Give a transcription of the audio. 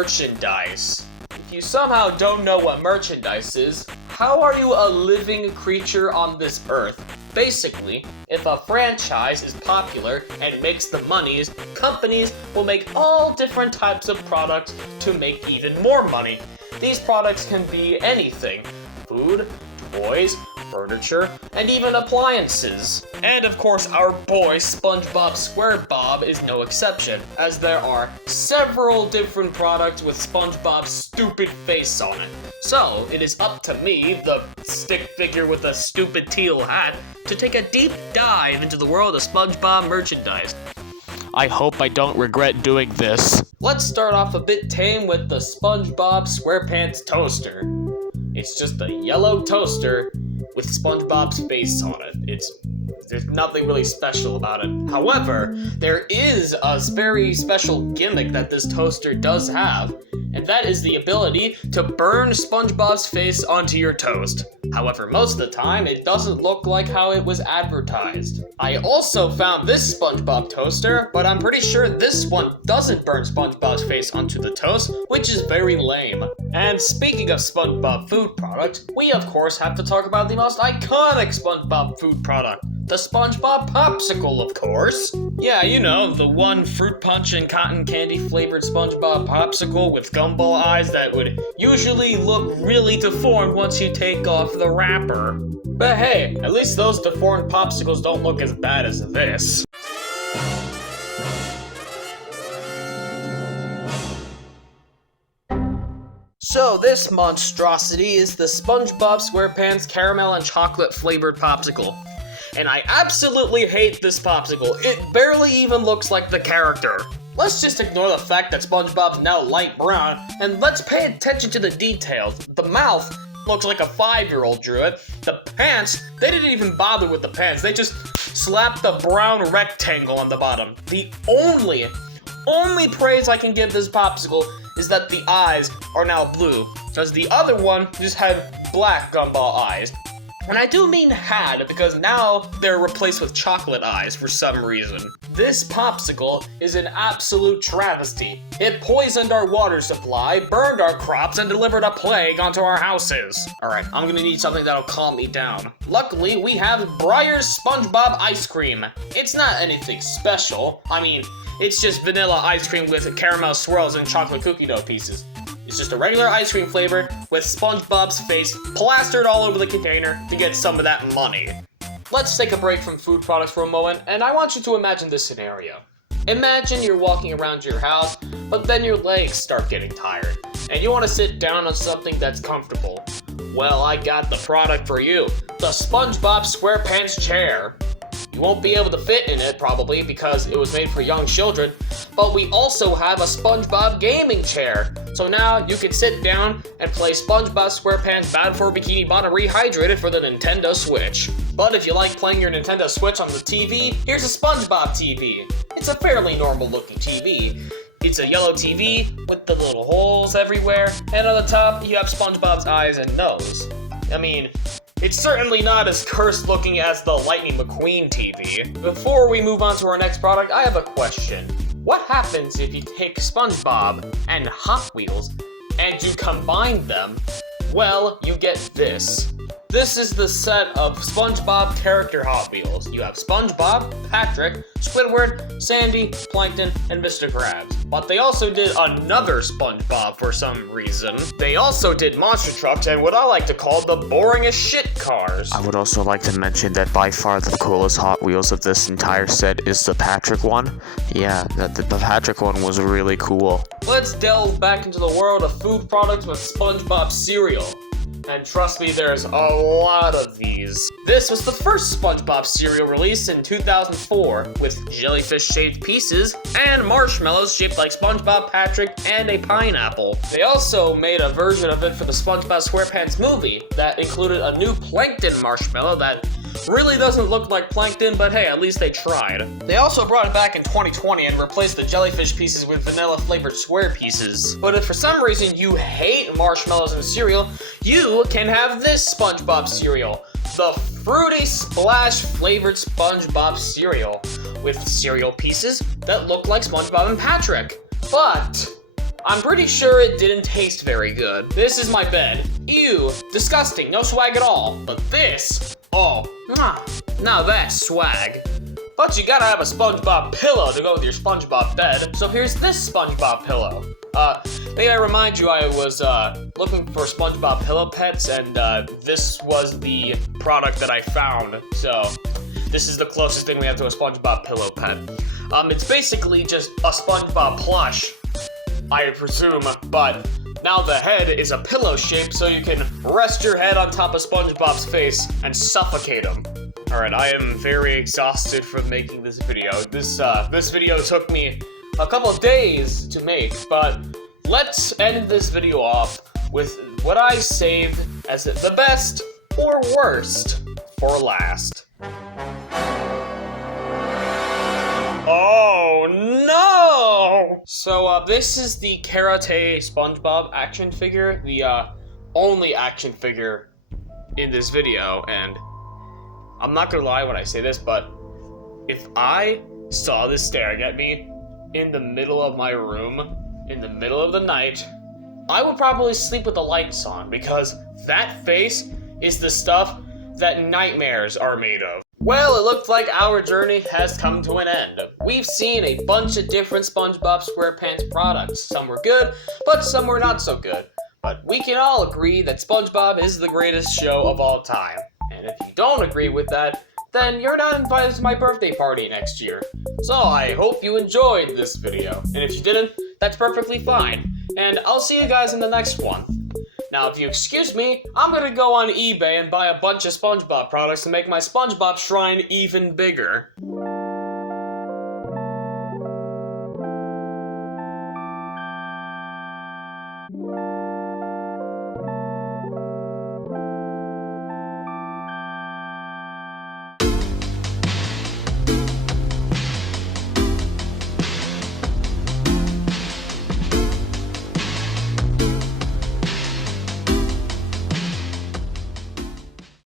merchandise. If you somehow don't know what merchandise is, how are you a living creature on this earth? Basically, if a franchise is popular and makes the monies, companies will make all different types of products to make even more money. These products can be anything: food, toys, furniture, and even appliances. And of course, our boy SpongeBob SquareBob is no exception, as there are several different products with SpongeBob's stupid face on it. So, it is up to me, the stick figure with a stupid teal hat, to take a deep dive into the world of SpongeBob merchandise. I hope I don't regret doing this. Let's start off a bit tame with the SpongeBob SquarePants toaster. It's just a yellow toaster with SpongeBob's face on it. There's nothing really special about it. However, there is a very special gimmick that this toaster does have, and that is the ability to burn SpongeBob's face onto your toast. However, most of the time, it doesn't look like how it was advertised. I also found this SpongeBob toaster, but I'm pretty sure this one doesn't burn SpongeBob's face onto the toast, which is very lame. And speaking of SpongeBob food products, we of course have to talk about the most iconic SpongeBob food product. The SpongeBob Popsicle, of course. Yeah, you know, the one fruit punch and cotton candy flavored SpongeBob Popsicle with gumball eyes that would usually look really deformed once you take off the wrapper. But hey, at least those deformed popsicles don't look as bad as this. So this monstrosity is the SpongeBob SquarePants caramel and chocolate flavored popsicle. And I absolutely hate this popsicle. It barely even looks like the character. Let's just ignore the fact that SpongeBob's now light brown, and let's pay attention to the details. The mouth looks like a 5-year-old drew it. The pants, they didn't even bother with the pants. They just slapped the brown rectangle on the bottom. The only praise I can give this popsicle is that the eyes are now blue, because the other one just had black gumball eyes. And I do mean had, because now they're replaced with chocolate eyes for some reason. This popsicle is an absolute travesty. It poisoned our water supply, burned our crops, and delivered a plague onto our houses. Alright, I'm gonna need something that'll calm me down. Luckily, we have Breyer's SpongeBob ice cream. It's not anything special. I mean, it's just vanilla ice cream with caramel swirls and chocolate cookie dough pieces. It's just a regular ice cream flavor with SpongeBob's face plastered all over the container to get some of that money. Let's take a break from food products for a moment, and I want you to imagine this scenario. Imagine you're walking around your house, but then your legs start getting tired, and you want to sit down on something that's comfortable. Well, I got the product for you, the SpongeBob SquarePants chair. You won't be able to fit in it, probably, because it was made for young children, but we also have a SpongeBob gaming chair. So now you can sit down and play SpongeBob SquarePants Battle for Bikini Bottom Rehydrated for the Nintendo Switch. But if you like playing your Nintendo Switch on the TV, here's a SpongeBob TV. It's a fairly normal looking TV. It's a yellow TV with the little holes everywhere, and on the top you have SpongeBob's eyes and nose. I mean, it's certainly not as cursed looking as the Lightning McQueen TV. Before we move on to our next product, I have a question. What happens if you take SpongeBob and Hot Wheels and you combine them? Well, you get this. This is the set of SpongeBob character Hot Wheels. You have SpongeBob, Patrick, Squidward, Sandy, Plankton, and Mr. Krabs. But they also did another SpongeBob for some reason. They also did monster trucks and what I like to call the boringest shit cars. I would also like to mention that by far the coolest Hot Wheels of this entire set is the Patrick one. Yeah, the Patrick one was really cool. Let's delve back into the world of food products with SpongeBob cereal. And trust me, there's a lot of these. This was the first SpongeBob cereal released in 2004, with jellyfish-shaped pieces and marshmallows shaped like SpongeBob, Patrick, and a pineapple. They also made a version of it for the SpongeBob SquarePants movie that included a new plankton marshmallow that really doesn't look like plankton, but hey, at least they tried. They also brought it back in 2020 and replaced the jellyfish pieces with vanilla-flavored square pieces. But if for some reason you hate marshmallows in cereal, you can have this SpongeBob cereal, the Fruity Splash flavored SpongeBob cereal, with cereal pieces that look like SpongeBob and Patrick. But I'm pretty sure it didn't taste very good. This is my bed. Ew, disgusting, no swag at all. But this, oh, now that's swag. But you gotta have a SpongeBob pillow to go with your SpongeBob bed. So here's this SpongeBob pillow. May I remind you, I was looking for SpongeBob pillow pets, and this was the product that I found. So this is the closest thing we have to a SpongeBob pillow pet. It's basically just a SpongeBob plush, I presume, but now the head is a pillow shape, so you can rest your head on top of SpongeBob's face and suffocate him. Alright, I am very exhausted from making this video. This video took me a couple days to make, but let's end this video off with what I saved as the best or worst for last. Oh no! So this is the Karate SpongeBob action figure, the only action figure in this video, and I'm not gonna lie when I say this, but if I saw this staring at me in the middle of my room, in the middle of the night, I would probably sleep with the lights on, because that face is the stuff that nightmares are made of. Well, it looks like our journey has come to an end. We've seen a bunch of different SpongeBob SquarePants products. Some were good, but some were not so good. But we can all agree that SpongeBob is the greatest show of all time. And if you don't agree with that, then you're not invited to my birthday party next year. So I hope you enjoyed this video. And if you didn't, that's perfectly fine. And I'll see you guys in the next one. Now, if you excuse me, I'm gonna go on eBay and buy a bunch of SpongeBob products to make my SpongeBob shrine even bigger.